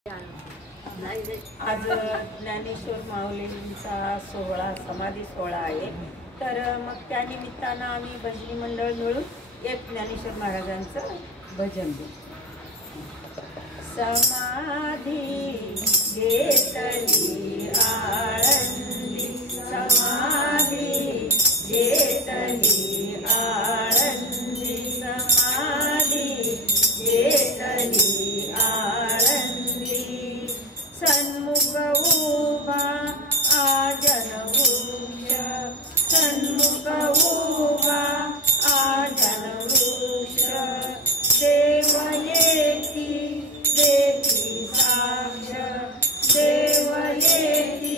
आज ज्ञानेश्वर माऊलींचा सोहळा समाधी सोहळा आहे। तर मग त्या निमित्तानं आम्ही भजनी मंडळ मिळून एक ज्ञानेश्वर महाराजांचं भजन देऊ। समाधी घेतली आळंदी, समाधी घेतली आळंदी, समाधी घेतली आळंदी। सन्मुख उभा आजन वृक्ष, सन्मुख उभा आजन वृक्ष। देव येती देती साक्ष, देव येती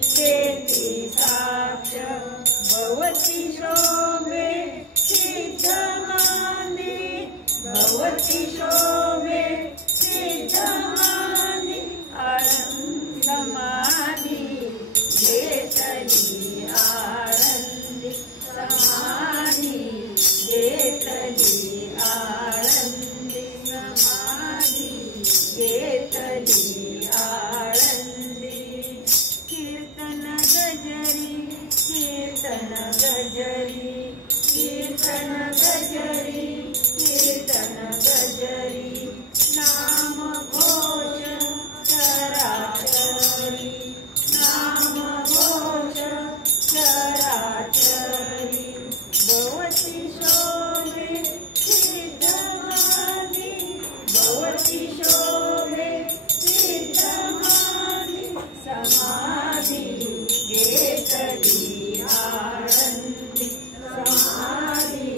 देती साक्ष। भवती शोभे सिद्ध मांदी, भवती शोभे सिद्ध मांदी। समाधी घेतली आळंदी, समाधी घेतली आळंदी, समाधी घेतली आळंदी। कीर्तन गजरी, कीर्तन गजरी, कीर्तन गजरी, कीर्तन गजरी। नाम घोष चराचरी, नाम घोष चराचरी। भवती शोभे सिद्ध मांदी, भवती शोभे सिद्ध मांदी। समाधी घेतली आळंदी, समाधी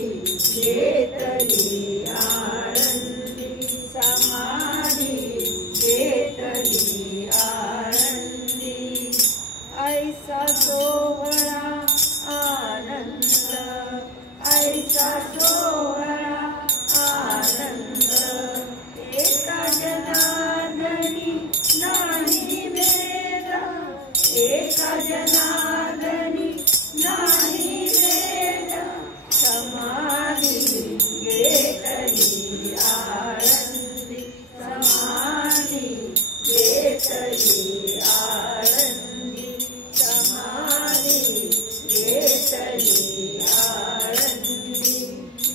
घेतली आळंदी, समाधी घेतली आळंदी। ऐसा सोहळा आनंद, ऐसा सोहळा आनंद। एका जनार्दनी नाही भेद, एका जनार्दनी नाही भेद। समाधी घेतली आळंदी, समाधी घेतली आळंदी, समाधी घेतली आळंदी।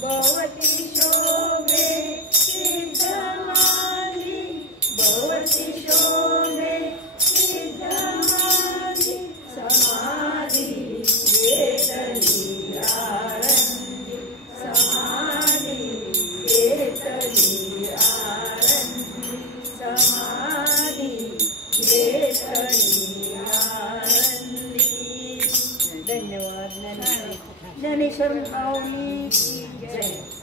भवती शोभे सिद्ध मांदी, भवती शोभे सिद्ध मांदी। समाधी घेतली आळंदी, समाधी घेतली आळंदी, समाधी घेतली आळंदी। धन्यवाद। ज्ञानेश्वर माऊली की जय।